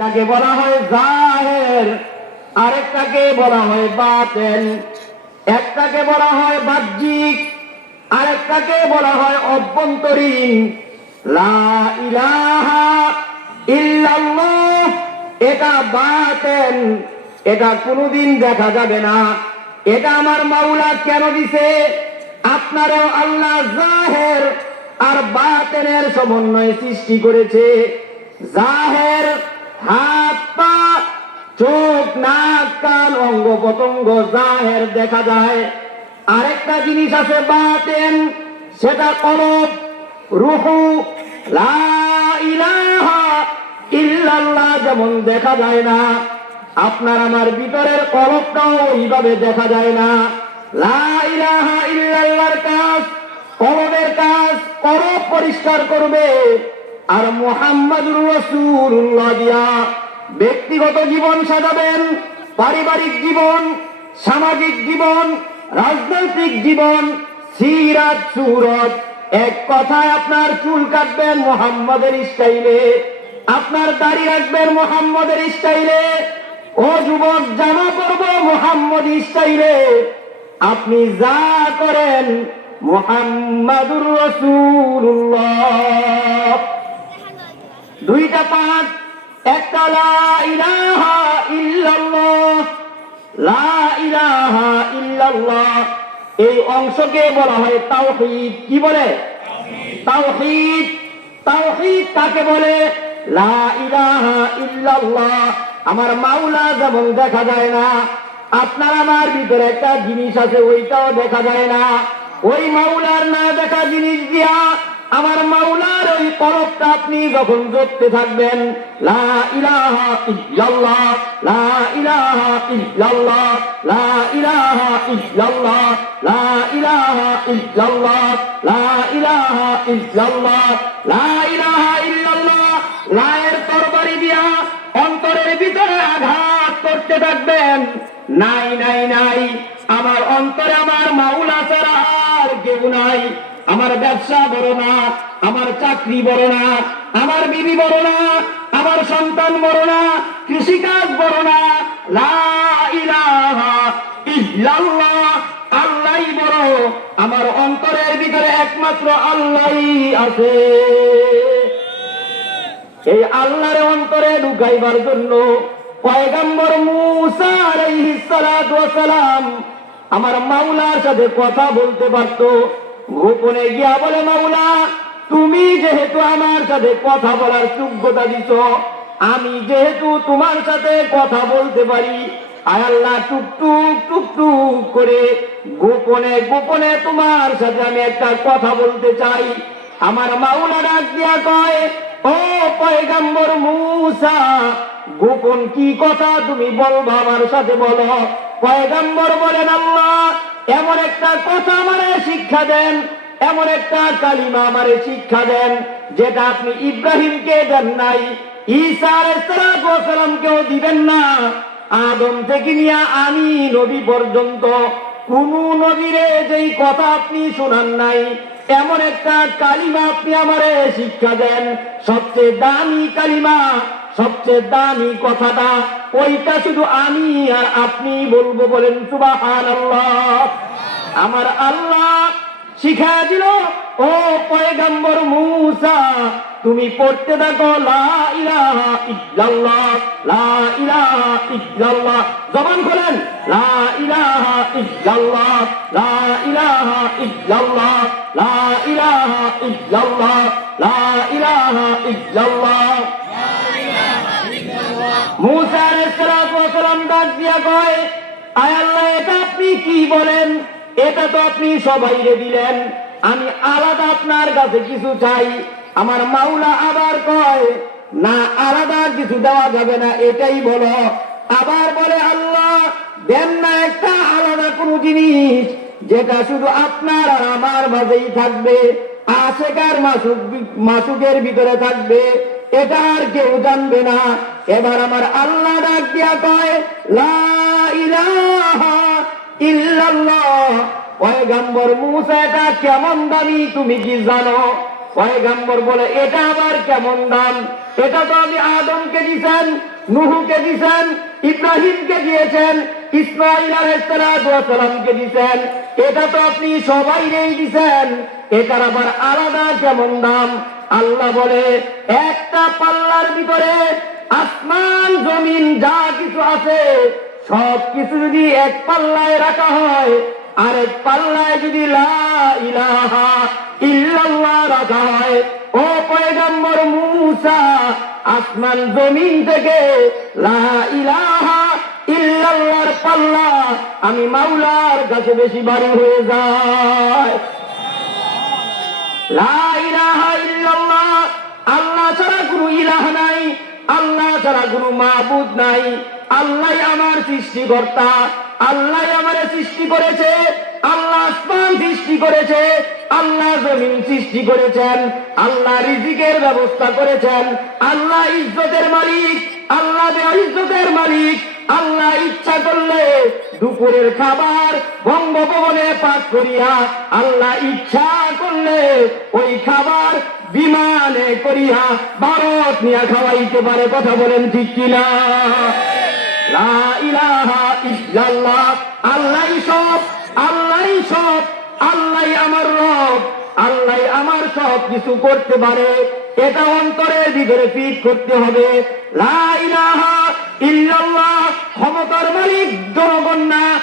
একটাকে বলা হয় জাহের, আরেকটাকে বলা হয় বাতেন একটাকে বলা হয় বাহ্যিক, আরেকটাকে বলা হয় অভ্যন্তরীণ। লা ইলাহা ইল্লাল্লাহ, এটা বাতেন এটা কোনোদিন দেখা যাবে না। এটা আমার মাওলা কেন দিছে? আপনারও আল্লাহ জাহের আর বাতেনের সমন্বয় সৃষ্টি করেছে। জাহের হাত পা চোখ, নাক, কান অঙ্গ পতঙ্গ জাহের দেখা যায়। আরেকটা জিনিস আছে বাতেন সেটা কলব রুহু। ইল্লাল্লাহ যেমন দেখা যায় না, আপনার আমার ভিতরের কলবটাও ওইভাবে দেখা যায় না। ইল্লাল্লাহর কাজ, কলবের কাজ, কলব পরিষ্কার করবে। আর মোহাম্মদুর রসুল্লাহ দিয়া ব্যক্তিগত জীবন সাজাবেন, পারিবারিক জীবন, সামাজিক জীবন, রাজনৈতিক জীবন সিরাত সুরত। এক কথায় আপনার চুল কাটবেন মোহাম্মদের স্টাইলে, আপনার দাড়ি রাখবেন মোহাম্মদের স্টাইলে, ও যুবক জামা পরব মোহাম্মদ স্টাইলে। আপনি যা করেন মোহাম্মদুর রসুল্লাহ দুইটা পাঁচ একটা লা ইলাহা ইল্লাল্লাহ। লা ইলাহা ইল্লাল্লাহ। এই অংশকে বলা হয় তাওহীদ। কি বলে? তাওহীদ। তাওহীদ কাকে বলে? লা ইলাহা ইল্লাল্লাহ। আমার মাওলা যেমন দেখা যায় না আপনার আমার ভিতরে একটা জিনিস আছে ওইটাও দেখা যায় না। ওই মাওলার না দেখা জিনিস দিয়া আমার মাওলার ওই কলবটা আপনি যখন জপতে থাকবেন লায়ের তরবারি দিয়া অন্তরের ভিতরে আঘাত করতে থাকবেন। নাই নাই নাই। আমার অন্তরে আমার মাওলা ছাড়া আর কেউ নাই। আমার ব্যবসা বড় না, আমার চাকরি বড় না, আমার বিবি বড় না, আমার সন্তান বড় না, কৃষিকাজ বড় না আল্লাহই বড়। আমার অন্তরের ভিতরে একমাত্র আল্লাহই আছে। এই আল্লাহর অন্তরে ঢুকাইবার জন্য পয়গম্বর মুসা আলাইহিস সালাতু সালাম আমার মাওলার সাথে কথা বলতে পারতো। গোপনে গিয়া বলে, মাওলা, তুমি যেহেতু আমার সাথে কথা বলার যোগ্যতা দিছ, আমি যেহেতু তোমার সাথে কথা বলতে পারি, আয় আল্লাহ টুকটুক টুকটুক করে গোপনে গোপনে তোমার সাথে আমি একটা কথা বলতে চাই। আমার মাওলা দিয়া কয় গোপন কি কথা তুমি বলব আমার সাথে বলো? পয়গাম্বর বলেন, আল্লাহ এমন একটা কথা আমারে শিক্ষা দেন, এমন একটা কালিমা আমারে শিক্ষা দেন, যেটা আপনি ইব্রাহিমকে দেন নাই দিবেন না। আদম থেকে নিয়ে আমি নবী পর্যন্ত, কোন নবীরে যেই কথা আপনি শোনান নাই, এমন একটা কালিমা আপনি আমারে শিক্ষা দেন, সবচেয়ে দামি কালিমা সবচেয়ে দামি কথাটা, ওইটা শুধু আমি আর আপনি বলব বলেন সুবাহান আমার আল্লাহ শিখা দিল, ও পয়গম্বর মুসা, তুমি পড়তে থাকো, লা ইলাহা ইল্লাল্লাহ, লা ইলাহা ইল্লাল্লাহ। জবান খোলেন, লা ইলাহা ইল্লাল্লাহ, লা ইলাহা ইল্লাল্লাহ, লা ইলাহা ইল্লাল্লাহ, লা ইলাহা ইল্লাল্লাহ মুসা আলাইহিস সালাতু ওয়াস সালাম ডাক দিয়া কয় আয় আল্লাহ এটা আপনি কি বলেন এটা তো আপনি সবাইরে দিলেন। আমি আলাদা আপনার কাছে কিছু চাই। আমার মাওলা আবার কয়, না, আলাদা কিছু দেওয়া যাবে না। এটাই বলো। আবার বলে, আল্লাহ, দেন না একটা আলাদা কোনো জিনিস, যেটা শুধু আপনার আর আমার মাঝেই থাকবে। আশেকার মাসুক মাসুকের ভিতরে থাকবে। এটা আর কেউ জানবে না। এবার আমার আল্লাহ ডাক দিয়া কয়, লা ইলাহা ইল্লাল্লাহ। মুসা, এটা কেমন দামি তুমি কি জানো? পয়গাম্বর বলে, এটা আবার কেমন দাম? এটা তো আমি আদমকে দিছেন, নুহুকে দিছেন, ইব্রাহিমকে দিয়েছেন ইসমাইল আলাইসালামকে দিছেন। এটা তো আপনি সবাই দিছেন। এটার আবার আলাদা কেমন দাম? আল্লাহ বলে, একটা পাল্লার ভিতরে আসমান, জমিন যা কিছু আছে সব কিছু যদি এক পাল্লায় রাখা হয়, আর এক পাল্লায় যদি রাখা হয়, ও পয়গম্বর মূসা, আসমান জমিন থেকে ইলাহা ইল্লাল্লাহর পাল্লা আমি মাওলার কাছে বেশি বাড়ি হয়ে যায়। লা আল্লাহ ছাড়া কোনো ইলাহ নাই, আল্লাহ ছাড়া কোনো মাহবুদ নাই। আল্লাহ আমার সৃষ্টিকর্তা, আল্লাহ আমার সৃষ্টি করেছে, আল্লাহ আসমান সৃষ্টি করেছে, আল্লাহ জমিন সৃষ্টি করেছেন, আল্লাহ রিজিকের ব্যবস্থা করেছেন, আল্লাহ ইজ্জতের মালিক, আল্লাহ ইজ্জতের মালিক, আল্লাহ ইচ্ছা করলে দুপুরের খাবার বঙ্গভবনে পাঠ করিয়া, আল্লাহ ইচ্ছা করলে ওই খাবার বিমানে করিয়া, ভারত নিয়ে খাওয়াইতে পারে, কথা বলেন ঠিক কিনা? আল্লাহ সব আল্লাহ সব আল্লাহ আমার রব আল্লাহ আমার সব কিছু করতে পারে। এটা অন্তরের ভিতরে পিট করতে হবে। লা ইলাহা ইল্লাল্লাহ, ক্ষমতার মালিক, জনগণ না।